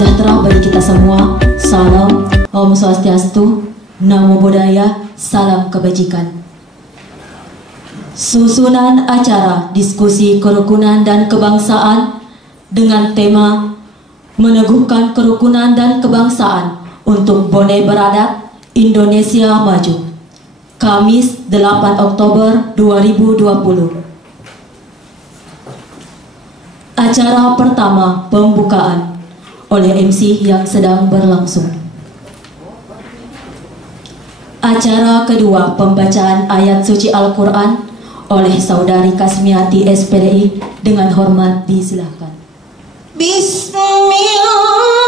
sejahtera bagi kita semua. Salam, Om Swastiastu, Namo Buddhaya, salam kebajikan. Susunan acara diskusi kerukunan dan kebangsaan dengan tema meneguhkan kerukunan dan kebangsaan untuk Bone Beradat Indonesia Maju. Kamis 8 Oktober 2020. Acara pertama pembukaan oleh MC yang sedang berlangsung. Acara kedua pembacaan ayat suci Al-Quran oleh Saudari Kasmiati SPDI dengan hormat disilahkan. Bismillahirrahmanirrahim.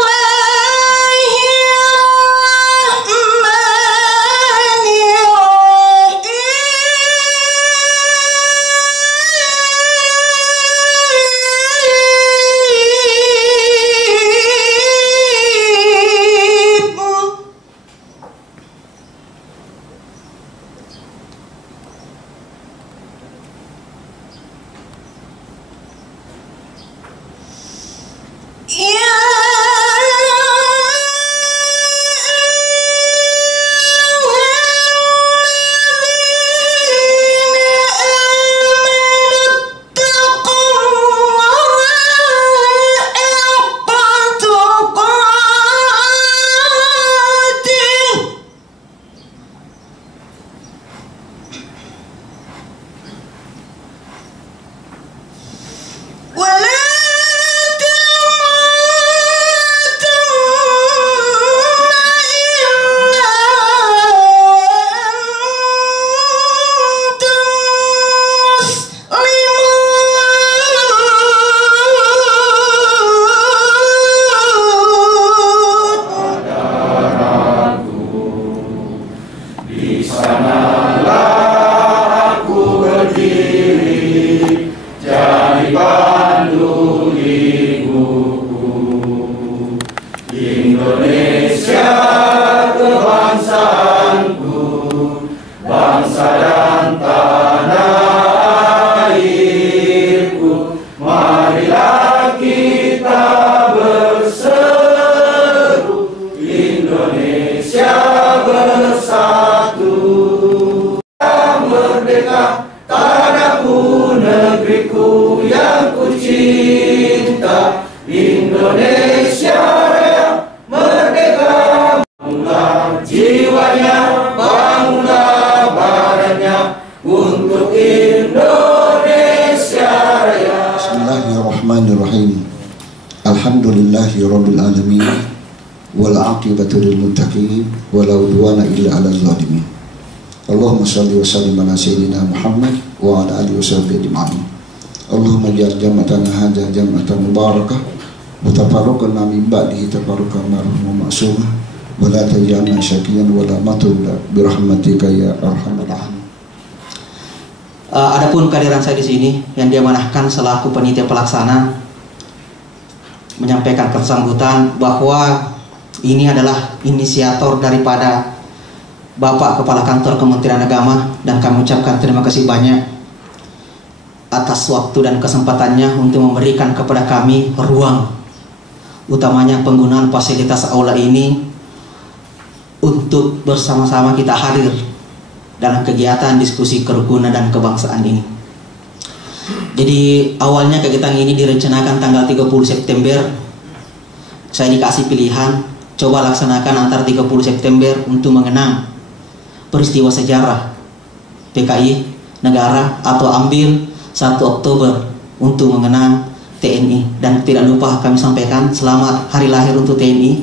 Alhamdulillahirabbil alamin wal aqibatu lil muttaqin wala udwana illa 'alal zalimin. Allahumma shalli wa sallim ala sayyidina Muhammad wa ala alihi washabbihi ajma'in. Allahumma ja'al jam'atana hadza jam'atan mubarakah wa tafarraqna min ba'dihi tafarruqan marhumah ma'sumah wa la taj'alna syaqiyan wa la matruda bi rahmatika ya arhamar rahimin. Adapun kehadiran saya di sini yang diamanahkan selaku panitia pelaksana menyampaikan kesambutan bahwa ini adalah inisiator daripada Bapak Kepala Kantor Kementerian Agama, dan kami ucapkan terima kasih banyak atas waktu dan kesempatannya untuk memberikan kepada kami ruang, utamanya penggunaan fasilitas aula ini untuk bersama-sama kita hadir dalam kegiatan diskusi kerukunan dan kebangsaan ini. Jadi awalnya kegiatan ini direncanakan tanggal 30 September. Saya dikasih pilihan, coba laksanakan antara 30 September untuk mengenang peristiwa sejarah PKI negara, atau ambil 1 Oktober untuk mengenang TNI. Dan tidak lupa kami sampaikan selamat hari lahir untuk TNI.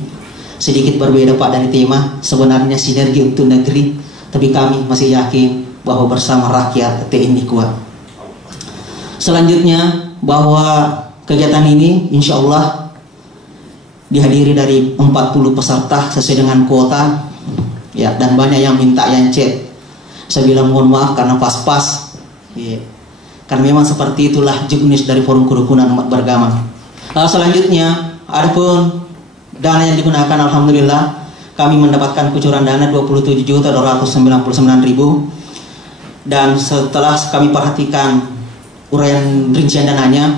Sedikit berbeda Pak dari tema, sebenarnya sinergi untuk negeri, tapi kami masih yakin bahwa bersama rakyat TNI kuat. Selanjutnya, bahwa kegiatan ini insya Allah dihadiri dari 40 peserta sesuai dengan kuota, ya, dan banyak yang minta yang chat. Saya bilang mohon maaf karena pas-pas, ya, karena memang seperti itulah juknis dari Forum Kerukunan Umat Beragama. Selanjutnya, adapun dana yang digunakan, alhamdulillah kami mendapatkan kucuran dana 27.299.000, dan setelah kami perhatikan uraian rincian dananya,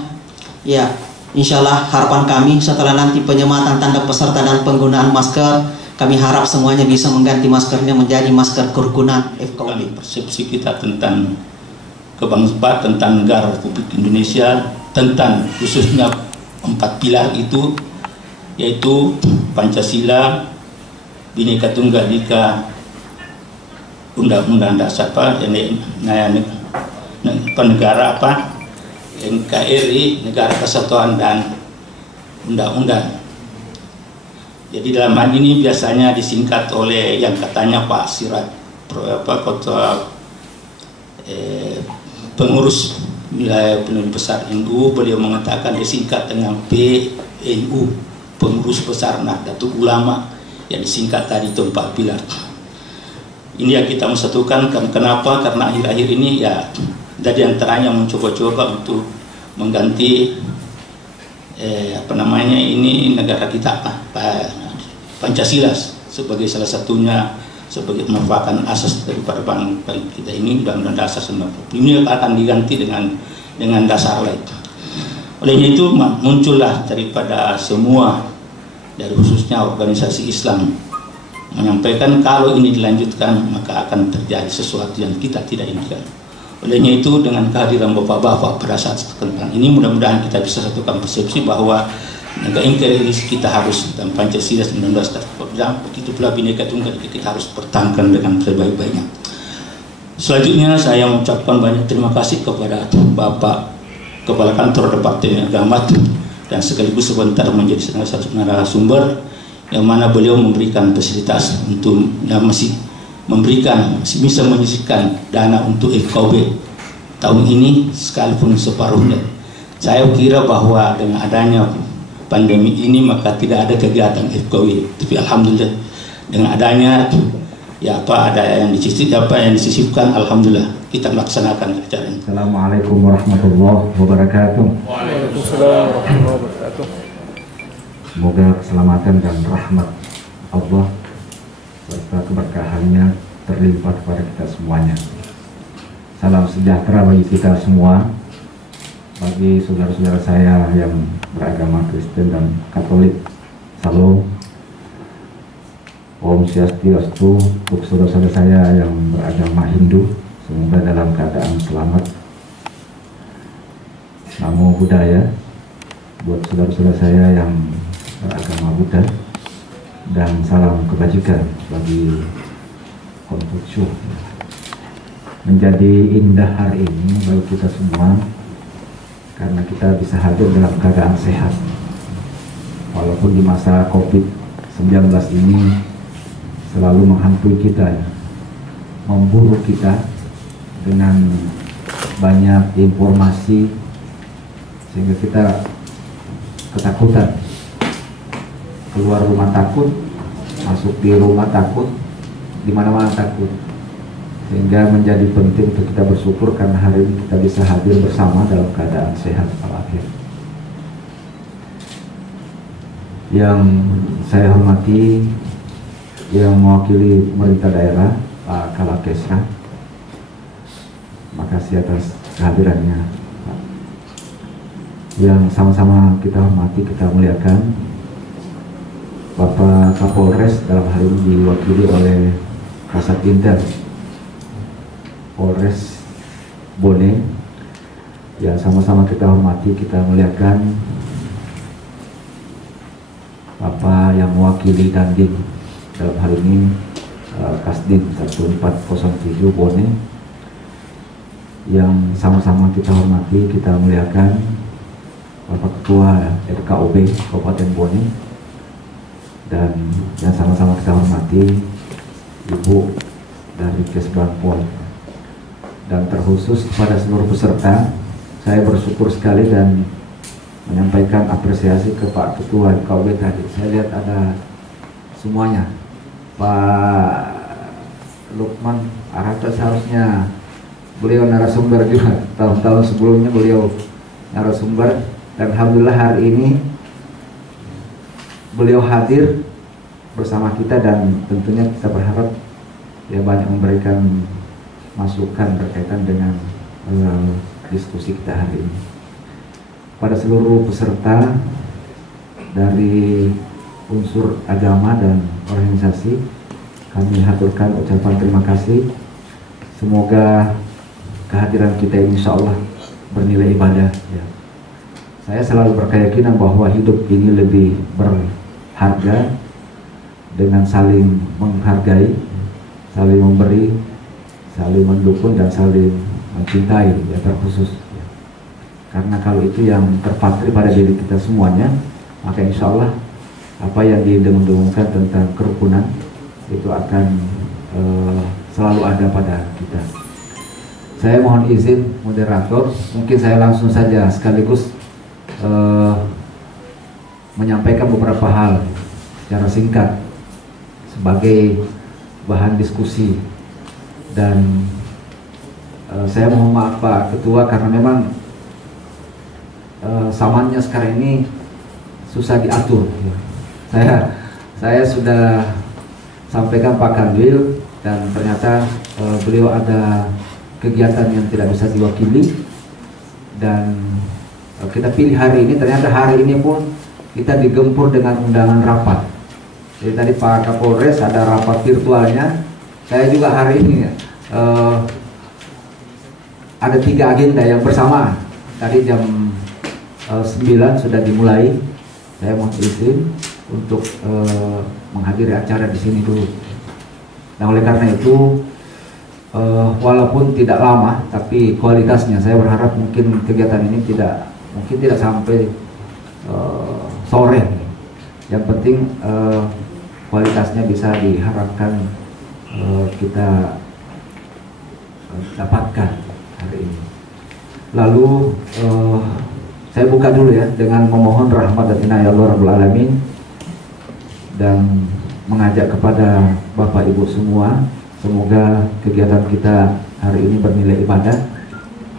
ya, Insya Allah harapan kami setelah nanti penyematan tanda peserta dan penggunaan masker, kami harap semuanya bisa mengganti maskernya menjadi masker kerukunan FKUB. Persepsi kita tentang kebangsaan, tentang negara Republik Indonesia, tentang khususnya 4 pilar itu, yaitu Pancasila, Bhinneka Tunggal Ika, Undang-Undang Dasar negara NKRI, Negara Kesatuan, dan Undang-Undang. Jadi dalam hal ini biasanya disingkat oleh yang katanya Pak Sirat, Ketua Pengurus Wilayah Pengurus Besar NU, beliau mengatakan disingkat dengan PNU, Pengurus Besar Nahdlatul Ulama, yang disingkat tadi itu 4 pilar. Ini yang kita mensatukan. Kenapa? Karena akhir-akhir ini ya dari antaranya mencoba-coba untuk mengganti ini negara kita Pancasila sebagai salah satunya, sebagai merupakan asas daripada bangsa kita ini. Undang-Undang Dasar 1945 ini akan diganti dengan dasar lain. Olehnya itu muncullah daripada semua, dari khususnya organisasi Islam, menyampaikan kalau ini dilanjutkan maka akan terjadi sesuatu yang kita tidak inginkan. Olehnya itu dengan kehadiran bapak-bapak pada saat tentang ini, mudah-mudahan kita bisa satukan persepsi bahwa negara NKRI kita harus, dan Pancasila 1945, begitu pula Bhinneka Tunggal Ika kita harus pertahankan dengan sebaik-baiknya. Selanjutnya saya mengucapkan banyak terima kasih kepada Bapak Kepala Kantor Departemen Agama dan sekaligus sebentar menjadi salah satu narasumber, yang mana beliau memberikan fasilitas untuk masih bisa menyisihkan dana untuk FKUB tahun ini sekalipun separuhnya. Saya kira bahwa dengan adanya pandemi ini maka tidak ada kegiatan FKUB, tapi alhamdulillah dengan adanya ada yang disisipkan, alhamdulillah kita melaksanakan acara ini. Assalamualaikum warahmatullahi wabarakatuh. Waalaikumsalam warahmatullahi wabarakatuh. Semoga keselamatan dan rahmat Allah serta keberkahannya terlimpah kepada kita semuanya. Salam sejahtera bagi kita semua, bagi saudara-saudara saya yang beragama Kristen dan Katolik. Salam, Om Swastiastu untuk saudara-saudara saya yang beragama Hindu, semoga dalam keadaan selamat. Namo Buddhaya buat saudara-saudara saya yang beragama Buddha, dan salam kebajikan bagi Konfusius. Menjadi indah hari ini bagi kita semua karena kita bisa hadir dalam keadaan sehat, walaupun di masa COVID-19 ini selalu menghantui kita, memburu kita dengan banyak informasi sehingga kita ketakutan, keluar rumah takut, masuk di rumah takut, di mana-mana takut, sehingga menjadi penting untuk kita bersyukur karena hari ini kita bisa hadir bersama dalam keadaan sehat walafiat. Yang saya hormati, yang mewakili pemerintah daerah Pak Kalakesra, makasih atas kehadirannya. Yang sama-sama kita hormati, kita muliakan Bapak Kapolres, dalam hal ini diwakili oleh Kasat Intel Polres Bone, yang sama-sama kita hormati, kita muliakan Bapak yang mewakili Dandim, dalam hal ini Kasdim 1407 Bone, yang sama-sama kita hormati, kita muliakan Bapak Ketua FKUB Kabupaten Bone, dan yang sama-sama kita hormati Ibu dari Kesbang Pol. Dan terkhusus kepada seluruh peserta, saya bersyukur sekali dan menyampaikan apresiasi ke Pak Ketua FKUB tadi. Saya lihat ada semuanya. Pak Lukman Arata seharusnya beliau narasumber juga, tahun-tahun sebelumnya beliau narasumber, dan alhamdulillah hari ini beliau hadir bersama kita, dan tentunya kita berharap ya banyak memberikan masukan berkaitan dengan diskusi kita hari ini. pada seluruh peserta dari unsur agama dan organisasi, kami haturkan ucapan terima kasih. Semoga kehadiran kita ini insya Allah bernilai ibadah ya. Saya selalu berkeyakinan bahwa hidup ini lebih berharga dengan saling menghargai, saling memberi, saling mendukung, dan saling mencintai ya, terkhusus ya. Karena kalau itu yang terpatri pada diri kita semuanya, maka insya Allah apa yang didengung-dengungkan tentang kerukunan itu akan selalu ada pada kita. Saya mohon izin moderator, mungkin saya langsung saja sekaligus menyampaikan beberapa hal secara singkat sebagai bahan diskusi. Dan saya mohon maaf Pak Ketua karena memang samannya sekarang ini susah diatur. Saya sudah sampaikan Pak Kanwil dan ternyata beliau ada kegiatan yang tidak bisa diwakili, dan kita pilih hari ini. Ternyata hari ini pun kita digempur dengan undangan rapat. Jadi tadi Pak Kapolres ada rapat virtualnya. Saya juga hari ini ada 3 agenda yang bersamaan. Tadi jam 9 sudah dimulai. Saya mohon izin untuk menghadiri acara di sini dulu. Nah, oleh karena itu walaupun tidak lama, tapi kualitasnya saya berharap mungkin kegiatan ini tidak sampai sore. Yang penting kualitasnya bisa diharapkan kita dapatkan hari ini. Lalu saya buka dulu ya dengan memohon rahmat dan inayah Allah Rabbul Alamin dan mengajak kepada Bapak Ibu semua, semoga kegiatan kita hari ini bernilai ibadah.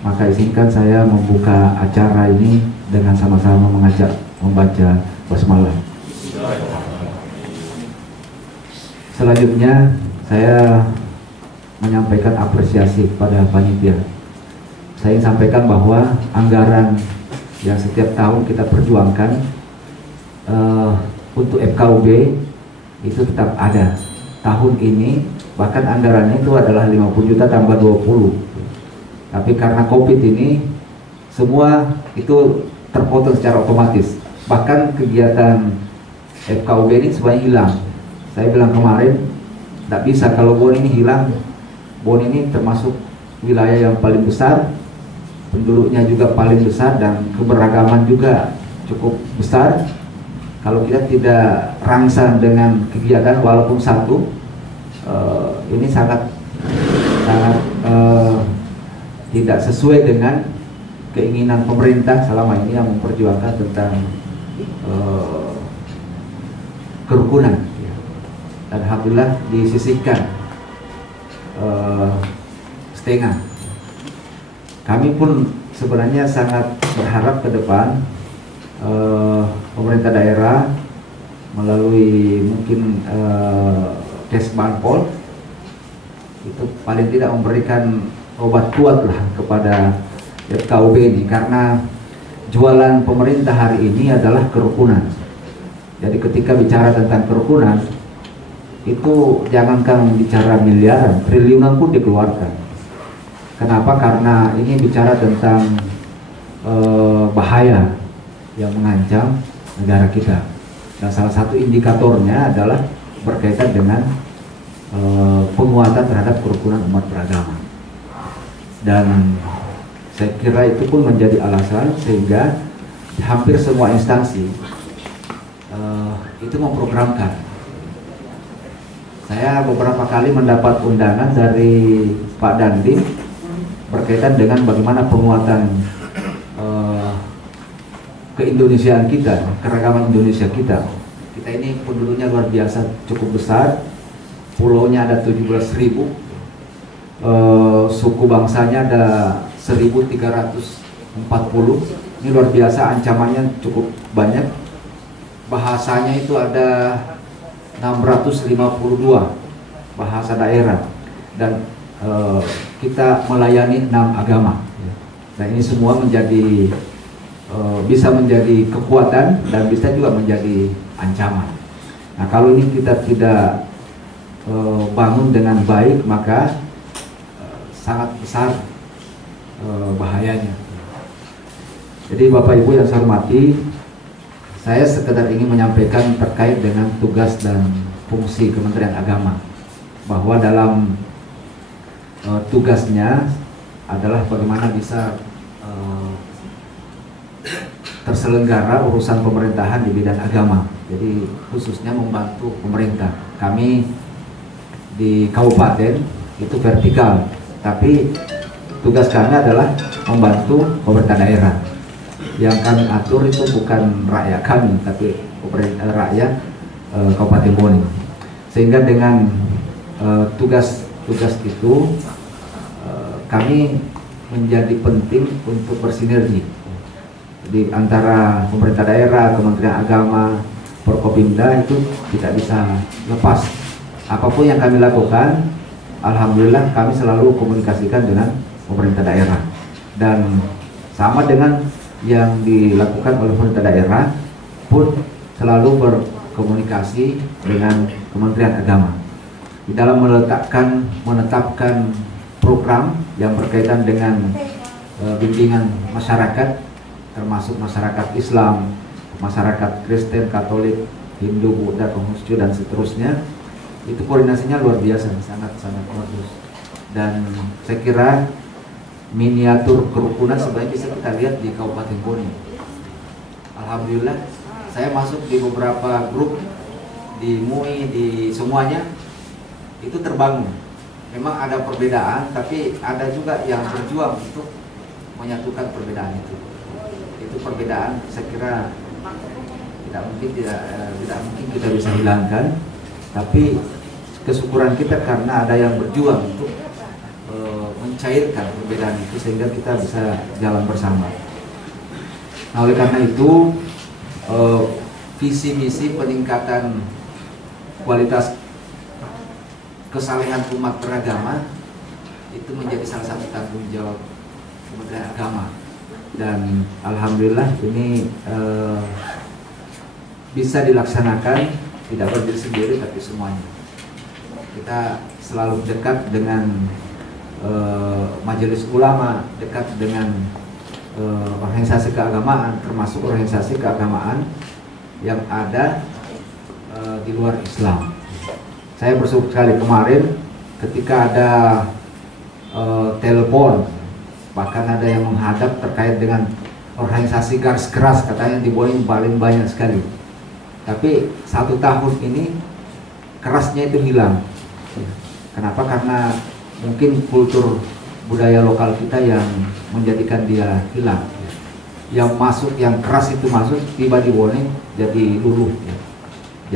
Maka izinkan saya membuka acara ini dengan sama-sama mengajak membaca basmalah. Selanjutnya saya menyampaikan apresiasi kepada panitia. Saya ingin sampaikan bahwa anggaran yang setiap tahun kita perjuangkan untuk FKUB itu tetap ada. Tahun ini bahkan anggarannya itu adalah 50 juta tambah 20. Tapi karena COVID ini semua itu terpotong secara otomatis. Bahkan kegiatan FKUB ini semuanya hilang. Saya bilang kemarin, tidak bisa kalau BON ini hilang. BON ini termasuk wilayah yang paling besar, penduduknya juga paling besar, dan keberagaman juga cukup besar. Kalau kita tidak rangsang dengan kegiatan walaupun satu, ini sangat tidak sesuai dengan keinginan pemerintah selama ini yang memperjuangkan tentang kerukunan. Dan alhamdulillah disisihkan setengah. Kami pun sebenarnya sangat berharap ke depan pemerintah daerah melalui mungkin Kesbanpol itu paling tidak memberikan obat kuat lah kepada FKUB ini, karena jualan pemerintah hari ini adalah kerukunan. Jadi ketika bicara tentang kerukunan itu jangankan bicara miliaran, triliunan pun dikeluarkan. Kenapa? Karena ini bicara tentang bahaya yang mengancam negara kita. Dan salah satu indikatornya adalah berkaitan dengan penguatan terhadap kerukunan umat beragama. Dan saya kira itu pun menjadi alasan sehingga hampir semua instansi itu memprogramkan. Saya beberapa kali mendapat undangan dari Pak Dandim berkaitan dengan bagaimana penguatan keindonesiaan kita, keragaman Indonesia kita. Kita ini penduduknya luar biasa, cukup besar. Pulaunya ada 17.000, suku bangsanya ada 1.340. Ini luar biasa, ancamannya cukup banyak. Bahasanya itu ada 652 bahasa daerah, dan kita melayani 6 agama. Dan ini semua menjadi bisa menjadi kekuatan dan bisa juga menjadi ancaman. Nah, kalau ini kita tidak bangun dengan baik, maka sangat besar bahayanya. Jadi Bapak Ibu yang saya hormati, saya sekedar ingin menyampaikan terkait dengan tugas dan fungsi Kementerian Agama, bahwa dalam tugasnya adalah bagaimana bisa terselenggara urusan pemerintahan di bidang agama. Jadi khususnya membantu pemerintah. Kami di kabupaten itu vertikal, tapi tugas kami adalah membantu pemerintah daerah. Yang kami atur itu bukan rakyat kami, tapi rakyat Kabupaten Bone. Sehingga dengan tugas-tugas itu kami menjadi penting untuk bersinergi. Jadi antara pemerintah daerah, Kementerian Agama, Forkopimda itu tidak bisa lepas. Apapun yang kami lakukan, alhamdulillah kami selalu komunikasikan dengan pemerintah daerah. Dan sama dengan yang dilakukan oleh pemerintah daerah pun selalu berkomunikasi dengan Kementerian Agama di dalam menetapkan program yang berkaitan dengan bimbingan masyarakat, termasuk masyarakat Islam, masyarakat Kristen, Katolik, Hindu, Buddha, Konghucu dan seterusnya. Itu koordinasinya luar biasa, sangat-sangat bagus. Dan saya kira miniatur kerukunan sebenarnya bisa kita lihat di Kabupaten Bone. Alhamdulillah, saya masuk di beberapa grup di MUI, di semuanya itu terbangun. Memang ada perbedaan, tapi ada juga yang berjuang untuk menyatukan perbedaan itu. Itu perbedaan, saya kira tidak mungkin kita bisa hilangkan, tapi kesyukuran kita karena ada yang berjuang untuk mencairkan perbedaan itu sehingga kita bisa jalan bersama. Nah, oleh karena itu visi misi peningkatan kualitas kesalehan umat beragama itu menjadi salah satu tanggung jawab Kementerian Agama, dan alhamdulillah ini bisa dilaksanakan tidak berdiri sendiri tapi semuanya. Kita selalu dekat dengan majelis ulama, dekat dengan organisasi keagamaan, termasuk organisasi keagamaan yang ada di luar Islam. Saya bersyukur sekali kemarin ketika ada telepon, bahkan ada yang menghadap terkait dengan organisasi garis keras, katanya di Bone paling banyak sekali. Tapi 1 tahun ini kerasnya itu hilang. Kenapa? Karena mungkin kultur budaya lokal kita yang menjadikan dia hilang. Yang masuk, yang keras itu masuk, tiba di Bone jadi luluh, ya.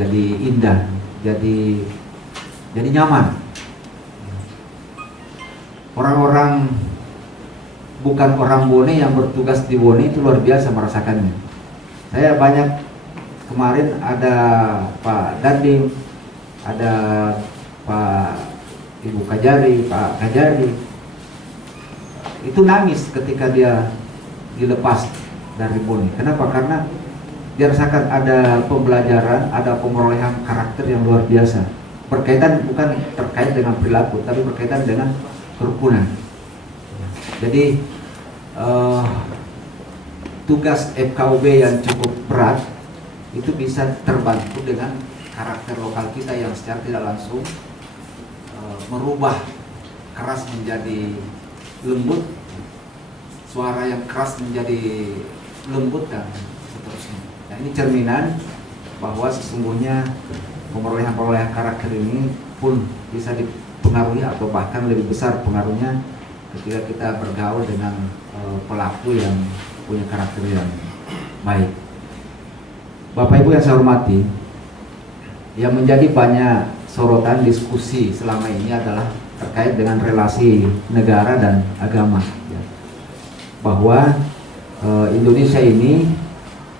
Jadi indah, jadi nyaman. Orang-orang bukan orang Bone yang bertugas di Bone itu luar biasa merasakannya. Saya banyak kemarin ada Pak Dandim, ada Pak Ibu Kajari, Pak Kajari, itu nangis ketika dia dilepas dari Bone. Kenapa? Karena dia rasakan ada pembelajaran, ada pemerolehan karakter yang luar biasa. Berkaitan bukan terkait dengan perilaku, tapi berkaitan dengan kerukunan. Jadi tugas FKUB yang cukup berat itu bisa terbantu dengan karakter lokal kita yang secara tidak langsung merubah keras menjadi lembut, suara yang keras menjadi lembut dan seterusnya. Nah, ini cerminan bahwa sesungguhnya perolehan karakter ini pun bisa dipengaruhi atau bahkan lebih besar pengaruhnya ketika kita bergaul dengan pelaku yang punya karakter yang baik. Bapak Ibu yang saya hormati, yang menjadi banyak sorotan diskusi selama ini adalah terkait dengan relasi negara dan agama, ya. Bahwa Indonesia ini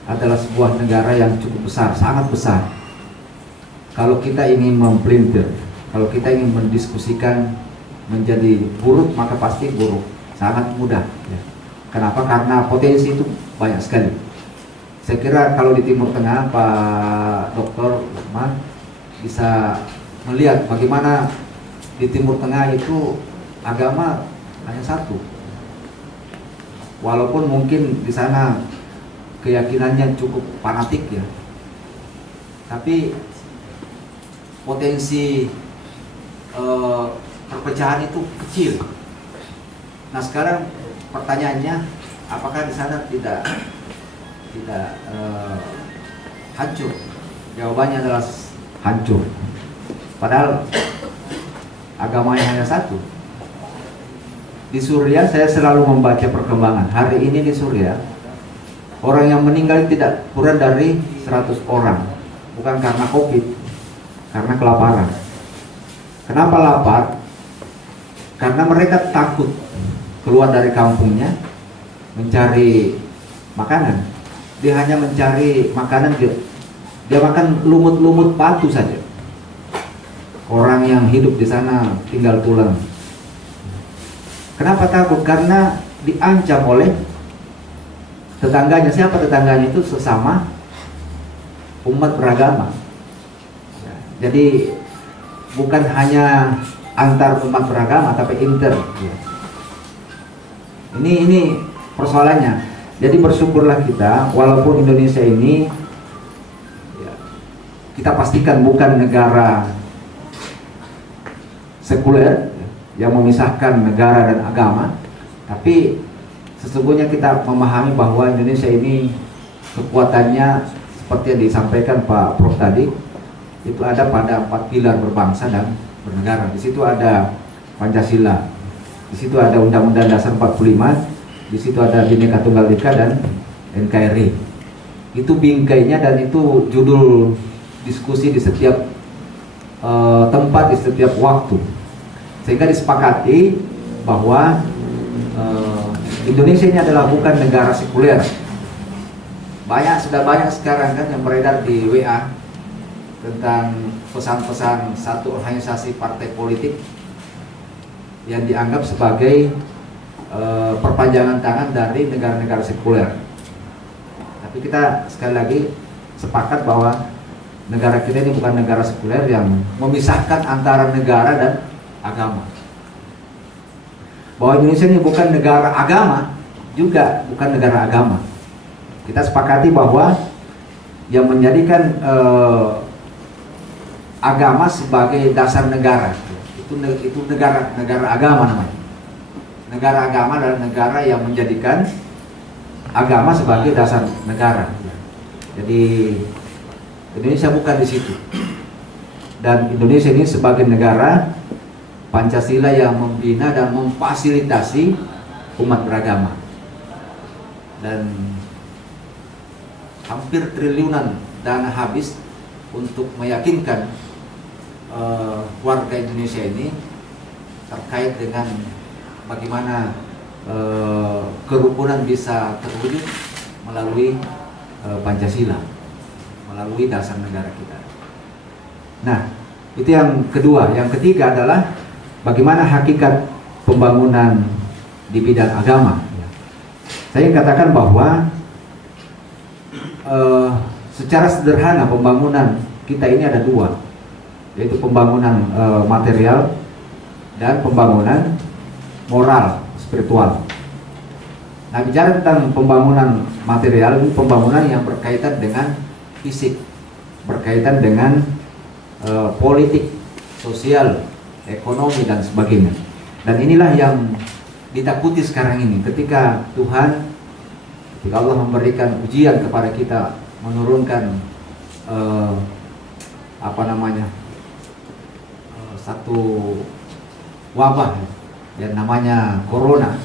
adalah sebuah negara yang cukup besar, sangat besar. Kalau kita ingin mempelintir, kalau kita ingin mendiskusikan menjadi buruk, maka pasti buruk, sangat mudah, ya. Kenapa? Karena potensi itu banyak sekali. Saya kira kalau di Timur Tengah, Pak Dr. Usman bisa melihat bagaimana di Timur Tengah itu agama hanya satu. Walaupun mungkin di sana keyakinannya cukup fanatik ya, tapi potensi perpecahan itu kecil. Nah sekarang pertanyaannya, apakah di sana tidak hancur? Jawabannya adalah hancur. Padahal agamanya hanya satu. Di Suriah saya selalu membaca perkembangan. Hari ini di Suriah orang yang meninggal tidak kurang dari 100 orang. Bukan karena COVID, karena kelaparan. Kenapa lapar? Karena mereka takut keluar dari kampungnya mencari makanan. Dia hanya mencari makanan, dia makan lumut-lumut batu saja. Orang yang hidup di sana tinggal tulang. Kenapa takut? Karena diancam oleh tetangganya. Siapa tetangganya? Itu sesama umat beragama. Jadi bukan hanya antar umat beragama, tapi inter. Ini persoalannya. Jadi bersyukurlah kita, walaupun Indonesia ini ya, kita pastikan bukan negara sekuler yang memisahkan negara dan agama, tapi sesungguhnya kita memahami bahwa Indonesia ini kekuatannya seperti yang disampaikan Pak Prof tadi, itu ada pada 4 pilar berbangsa dan bernegara. Di situ ada Pancasila, di situ ada Undang-Undang Dasar 45, di situ ada Bhinneka Tunggal Ika dan NKRI. Itu bingkainya dan itu judul diskusi di setiap tempat, di setiap waktu. Sehingga disepakati bahwa Indonesia ini adalah bukan negara sekuler. Sudah banyak sekarang kan yang beredar di WA tentang pesan-pesan satu organisasi partai politik yang dianggap sebagai perpanjangan tangan dari negara-negara sekuler. Tapi kita sekali lagi sepakat bahwa negara kita ini bukan negara sekuler yang memisahkan antara negara dan agama. Bahwa Indonesia ini bukan negara agama, juga bukan negara agama. Kita sepakati bahwa yang menjadikan agama sebagai dasar negara itu negara agama namanya. Negara agama adalah negara yang menjadikan agama sebagai dasar negara. Jadi Indonesia bukan di situ. Dan Indonesia ini sebagai negara Pancasila yang membina dan memfasilitasi umat beragama. Dan hampir triliunan dana habis untuk meyakinkan warga Indonesia ini terkait dengan bagaimana kerukunan bisa terwujud melalui Pancasila, melalui dasar negara kita. Nah, itu yang kedua. Yang ketiga adalah bagaimana hakikat pembangunan di bidang agama. Saya katakan bahwa secara sederhana pembangunan kita ini ada dua, yaitu pembangunan material dan pembangunan moral, spiritual. Nah, bicara tentang pembangunan material, ini pembangunan yang berkaitan dengan fisik, berkaitan dengan politik, sosial, ekonomi dan sebagainya. Dan inilah yang ditakuti sekarang ini, ketika Allah memberikan ujian kepada kita, menurunkan satu wabah yang namanya corona,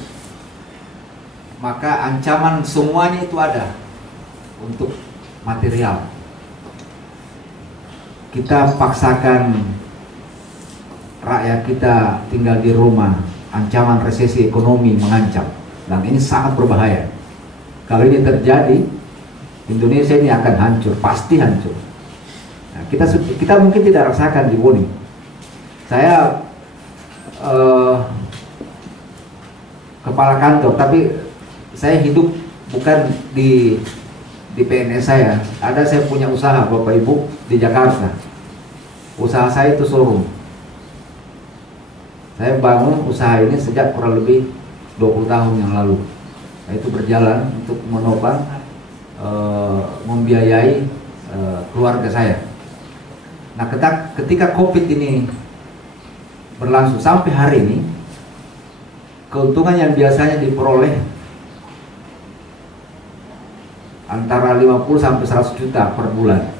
maka ancaman semuanya itu ada untuk material. Kita paksakan rakyat kita tinggal di rumah, ancaman resesi ekonomi mengancam, dan ini sangat berbahaya. Kalau ini terjadi, Indonesia ini akan hancur, pasti hancur. Nah, kita mungkin tidak rasakan di Boni. Saya kepala kantor, tapi saya hidup bukan di PNS saya. Saya punya usaha Bapak Ibu di Jakarta. Usaha saya itu showroom. Saya bangun usaha ini sejak kurang lebih 20 tahun yang lalu. Nah, itu berjalan untuk menopang membiayai keluarga saya. Nah, ketika COVID ini berlangsung sampai hari ini, keuntungan yang biasanya diperoleh antara 50 sampai 100 juta per bulan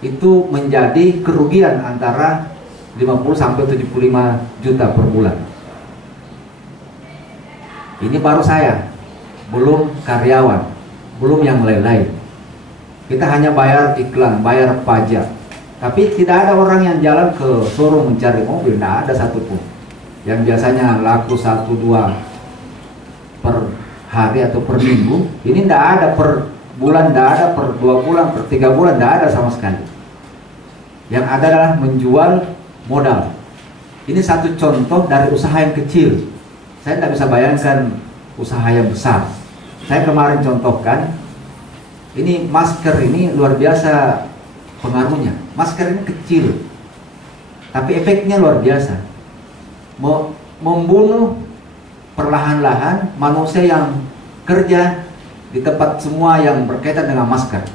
itu menjadi kerugian antara 50 sampai 75 juta per bulan. Ini baru saya, belum karyawan, belum yang lain-lain. Kita hanya bayar iklan, bayar pajak. Tapi tidak ada orang yang jalan ke showroom mencari mobil, tidak ada satupun. Yang biasanya laku 1-2 per hari atau per minggu, ini tidak ada per bulan, tidak ada per 2 bulan, per 3 bulan, tidak ada sama sekali. Yang ada adalah menjual modal. Ini satu contoh dari usaha yang kecil. Saya tidak bisa bayangkan usaha yang besar. Saya kemarin contohkan, ini masker ini luar biasa pengaruhnya. Masker ini kecil, tapi efeknya luar biasa. Membunuh perlahan-lahan manusia yang kerja di tempat semua yang berkaitan dengan masker.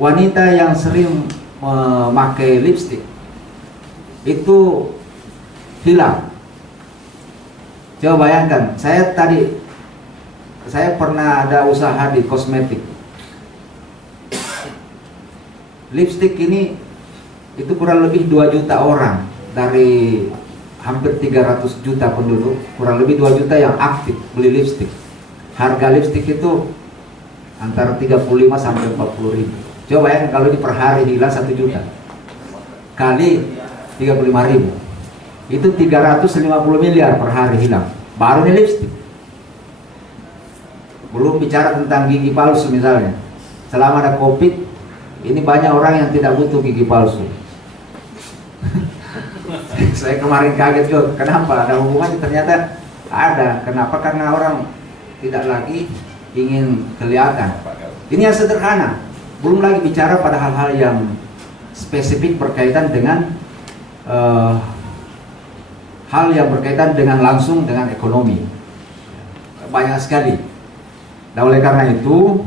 Wanita yang sering memakai lipstik itu hilang. Coba bayangkan, saya pernah ada usaha di kosmetik. Lipstik ini itu kurang lebih 2 juta orang dari hampir 300 juta penduduk, kurang lebih 2 juta yang aktif beli lipstik. Harga lipstik itu antara 35 sampai 40 ribu. Coba bayangkan kalau di per hari hilang 1 juta kali 35 ribu, itu 350 miliar per hari hilang. Baru ini lipstik. Belum bicara tentang gigi palsu misalnya. Selama ada COVID, ini banyak orang yang tidak butuh gigi palsu. Saya kemarin kaget juga, kenapa? Ada hubungannya? Ternyata ada. Kenapa? Karena orang tidak lagi ingin kelihatan. Ini yang sederhana. Belum lagi bicara pada hal-hal yang spesifik berkaitan dengan hal yang berkaitan dengan langsung dengan ekonomi. Banyak sekali. Nah, oleh karena itu